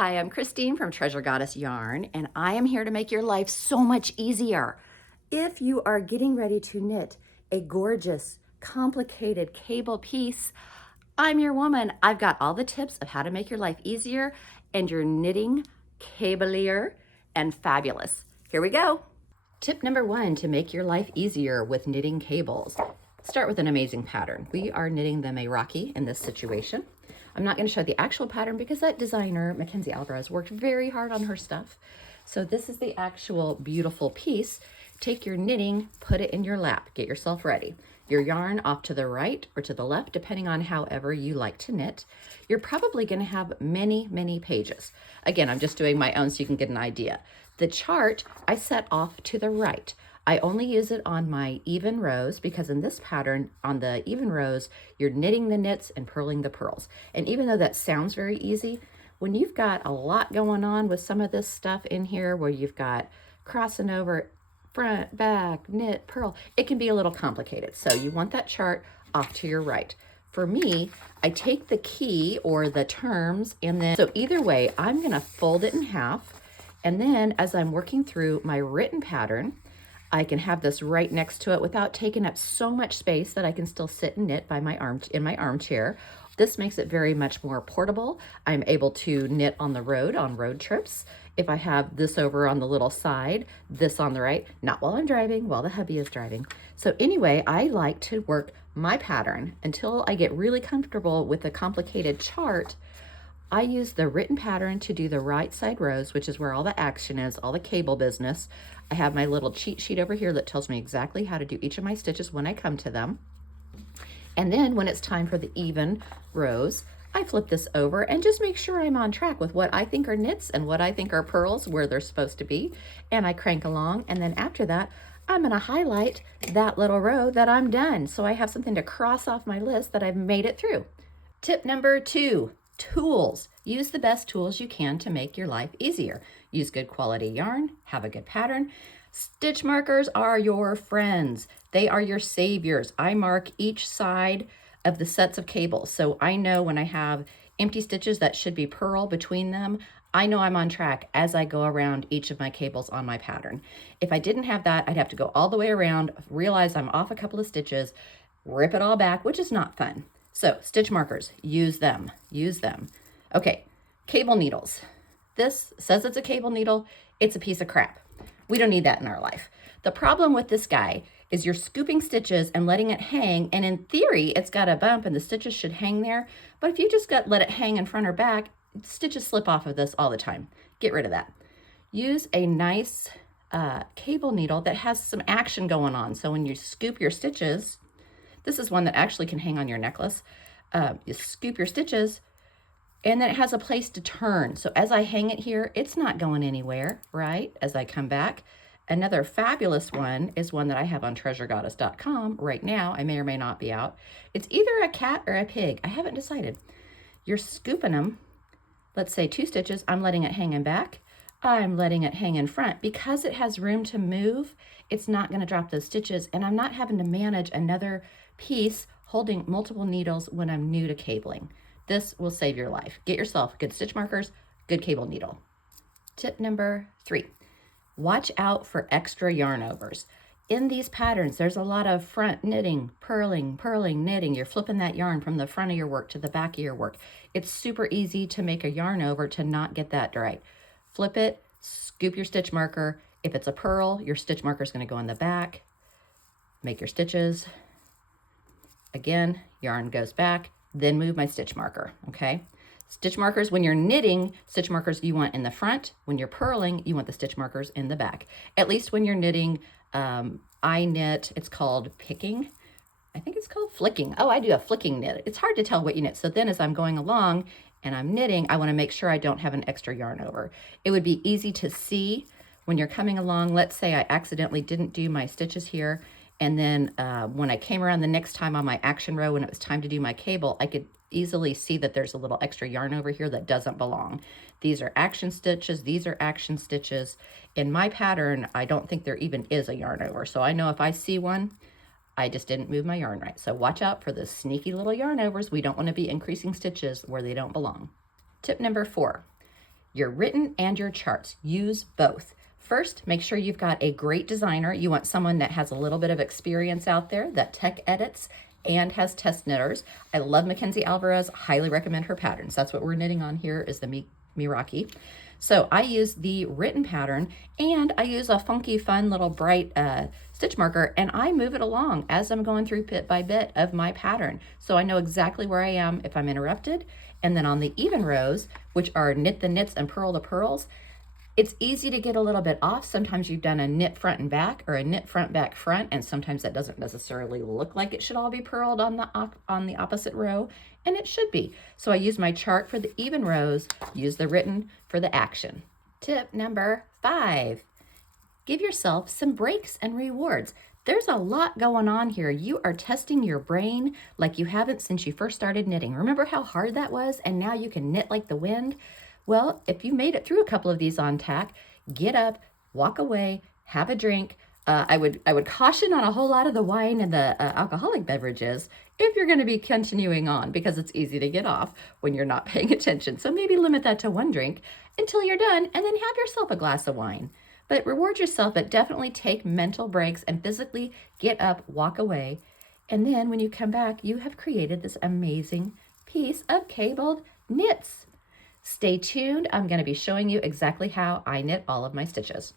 Hi, I'm Christine from Treasure Goddess Yarn, and I am here to make your life so much easier. If you are getting ready to knit a gorgeous, complicated cable piece, I'm your woman. I've got all the tips of how to make your life easier and your knitting cablier and fabulous. Here we go. Tip number one to make your life easier with knitting cables. Start with an amazing pattern. We are knitting the Meraki in this situation. I'm not going to show the actual pattern because that designer, Makenzie Alvarez, worked very hard on her stuff. So this is the actual beautiful piece. Take your knitting, put it in your lap, get yourself ready. Your yarn off to the right or to the left, depending on however you like to knit. You're probably going to have many, many pages. Again, I'm just doing my own so you can get an idea. The chart I set off to the right. I only use it on my even rows because in this pattern, on the even rows, you're knitting the knits and purling the purls. And even though that sounds very easy, when you've got a lot going on with some of this stuff in here where you've got crossing over front, back, knit, purl, it can be a little complicated. So you want that chart off to your right. For me, I take the key or the terms and then, so either way, I'm gonna fold it in half. And then as I'm working through my written pattern, I can have this right next to it without taking up so much space that I can still sit and knit by in my armchair. This makes it very much more portable. I'm able to knit on the road, on road trips. If I have this over on the little side, this on the right, not while I'm driving, while the hubby is driving. So anyway, I like to work my pattern until I get really comfortable with a complicated chart. I use the written pattern to do the right side rows, which is where all the action is, all the cable business. I have my little cheat sheet over here that tells me exactly how to do each of my stitches when I come to them. And then when it's time for the even rows, I flip this over and just make sure I'm on track with what I think are knits and what I think are purls where they're supposed to be. And I crank along. And then after that, I'm going to highlight that little row that I'm done. So I have something to cross off my list that I've made it through. Tip number two. Tools. Use the best tools you can to make your life easier. Use good quality yarn, have a good pattern. Stitch markers are your friends. They are your saviors. I mark each side of the sets of cables. So I know when I have empty stitches that should be purl between them, I know I'm on track as I go around each of my cables on my pattern. If I didn't have that, I'd have to go all the way around, realize I'm off a couple of stitches, rip it all back, which is not fun. So stitch markers, use them, use them. Okay, cable needles. This says it's a cable needle, it's a piece of crap. We don't need that in our life. The problem with this guy is you're scooping stitches and letting it hang, and in theory, it's got a bump and the stitches should hang there, but if you just let it hang in front or back, stitches slip off of this all the time. Get rid of that. Use a nice cable needle that has some action going on. So when you scoop your stitches, this is one that actually can hang on your necklace. You scoop your stitches and then it has a place to turn. So as I hang it here, it's not going anywhere, right? As I come back. Another fabulous one is one that I have on treasuregoddess.com right now. I may or may not be out. It's either a cat or a pig. I haven't decided. You're scooping them. Let's say 2 stitches. I'm letting it hang in back. I'm letting it hang in front. Because it has room to move, it's not going to drop those stitches, and I'm not having to manage another piece holding multiple needles when I'm new to cabling. This will save your life. Get yourself good stitch markers, good cable needle. Tip number 3, watch out for extra yarn overs. In these patterns, there's a lot of front knitting, purling, purling, knitting. You're flipping that yarn from the front of your work to the back of your work. It's super easy to make a yarn over to not get that right. Flip it, scoop your stitch marker. If it's a purl, your stitch marker is going to go in the back. Make your stitches. Again, yarn goes back, then move my stitch marker, okay? Stitch markers, when you're knitting, stitch markers you want in the front. When you're purling, you want the stitch markers in the back. At least when you're knitting, I knit, it's called picking. I think it's called flicking. Oh, I do a flicking knit. It's hard to tell what you knit. So then as I'm going along and I'm knitting, I want to make sure I don't have an extra yarn over. It would be easy to see when you're coming along. Let's say I accidentally didn't do my stitches here. And then when I came around the next time on my action row, when it was time to do my cable, I could easily see that there's a little extra yarn over here that doesn't belong. These are action stitches. These are action stitches. In my pattern, I don't think there even is a yarn over. So I know if I see one, I just didn't move my yarn right. So watch out for the sneaky little yarn overs. We don't want to be increasing stitches where they don't belong. Tip number 4, your written and your charts. Use both. First, make sure you've got a great designer. You want someone that has a little bit of experience out there, that tech edits and has test knitters. I love Makenzie Alvarez, highly recommend her patterns. That's what we're knitting on here is the Meraki. So I use the written pattern and I use a funky, fun little bright stitch marker, and I move it along as I'm going through bit by bit of my pattern. So I know exactly where I am if I'm interrupted. And then on the even rows, which are knit the knits and purl the purls, it's easy to get a little bit off. Sometimes you've done a knit front and back or a knit front, back, front, and sometimes that doesn't necessarily look like it should all be purled on the opposite row, and it should be. So I use my chart for the even rows, use the written for the action. Tip number 5, give yourself some breaks and rewards. There's a lot going on here. You are testing your brain like you haven't since you first started knitting. Remember how hard that was? And now you can knit like the wind? Well, if you made it through a couple of these on tack, get up, walk away, have a drink. I would caution on a whole lot of the wine and the alcoholic beverages if you're going to be continuing on, because it's easy to get off when you're not paying attention. So maybe limit that to 1 drink until you're done, and then have yourself a glass of wine. But reward yourself, but definitely take mental breaks and physically get up, walk away. And then when you come back, you have created this amazing piece of cabled knits. Stay tuned. I'm going to be showing you exactly how I knit all of my stitches.